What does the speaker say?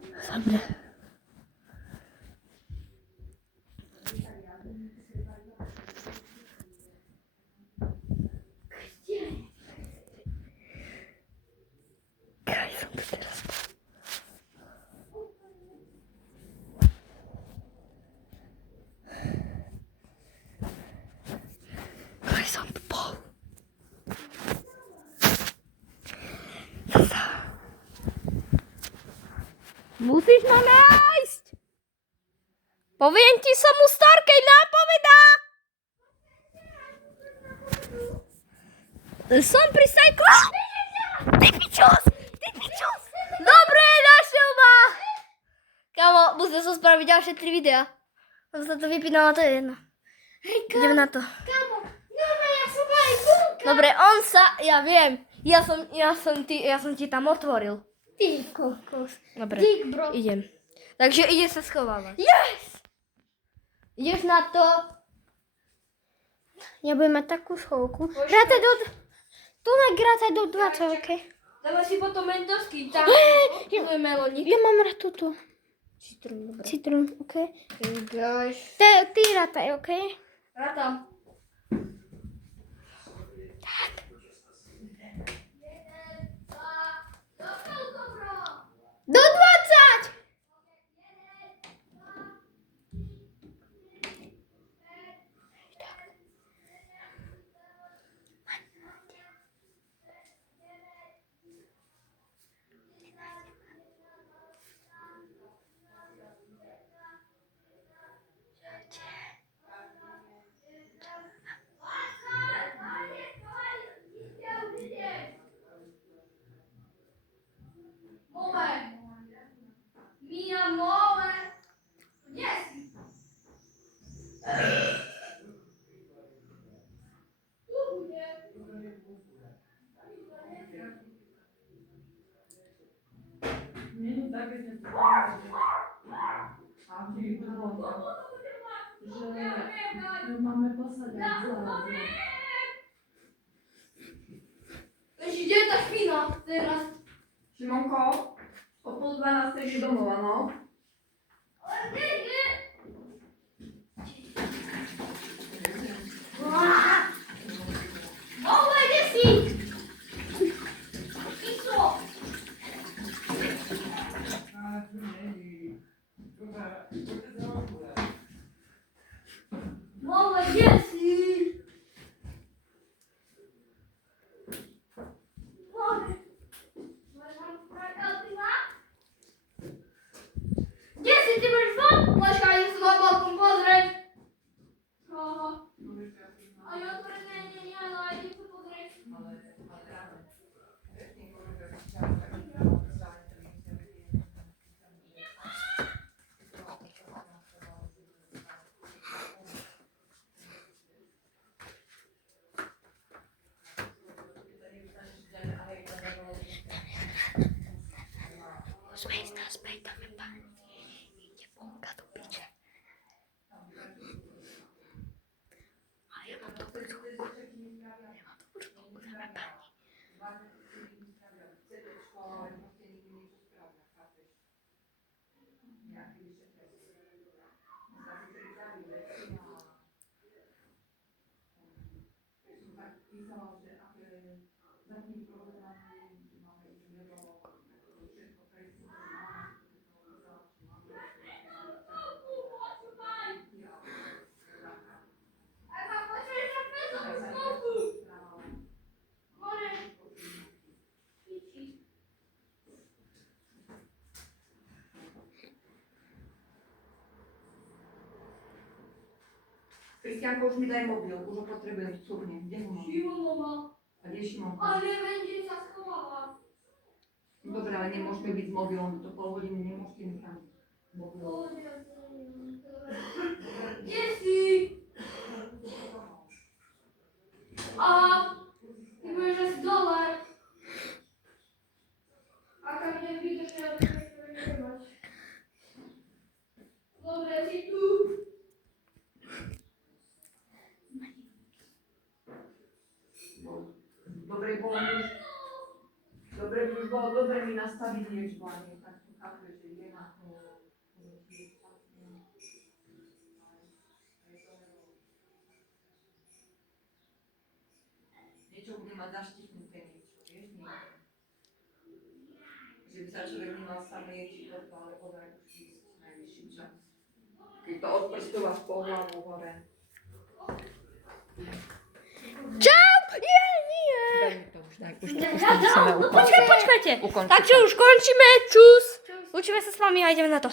Dobra. Kaj są tu teraz? Kaj są tu po? Musisz na iść! Powiem ci samą starkę i napowiada! Są prisajko! Ty picios! Dobre, nasiuba! Kamo, muszę to sprawdzić, się 3 wideo. Za to wypinała to jedno. Idziemy na to. Dobre, on ja wiem. Ja sam ci tam otworil. Ty, kokos. Dobre, Dick, bro. idziemy. Takže ide sa schovávať. Yes! Ideš na to? Ja budem mať takú schovku. Hráte do... Tu nagráte do 20, okej? Dávaj si potom mentovský, tam Ja- tvoj meloník. Ja mám rád túto. Citrón, dobre. Citrón, okej? Gaš. Ty rátaj, okej? Rátam. Do 20! Mole. Minha mole. Yes. Że mamy posadzić zaraz. Gdzie ta chwila teraz? Szymonko, o 11:30 idzie domowa, no. Mole, Jessi. I co? Mole, Jessi. Mole. Jessi, ty będziesz wam? Łaśka jest na balkon, pozdreć. Aha. A jutro nie, no, a idę pozdreć. Złej nas, pejtamy pani. Idzie bąka do picia. A ja mam dobry słuch. Ja mam dobry słuch, damy pani. Krystianko, już mi daj mobil, dużo potrebuję cudnie. Gdzie mu? Siło mama, A gdzie Simonko? ale będzie zaschowała. Dobra, ale nie możemy być z mobilem, to pół godziny nie możecie mieć tam mobilu. Jessi! A ty będziesz w dole. A tam nie widzisz, ja to nie nagrywać. Dobra, jesteś tu. Dobre było już, dobre mi nastawić jeźdźba, nie tak tu kafle, że je. Niečo bude mať zaštiťnuté niečo, vieš? Nie. Že by sa človek nemal sa liečiť od toho, ale ozaj už ísť najvyšší čas. Keď to od prstov až po hlavu hore. Čau! Nie. Daj mi to už, daj. Už to musíme ukončiť. Počkajte. Ukončiť Takže to. už končíme. Čus. Učíme sa s vami a ideme na to.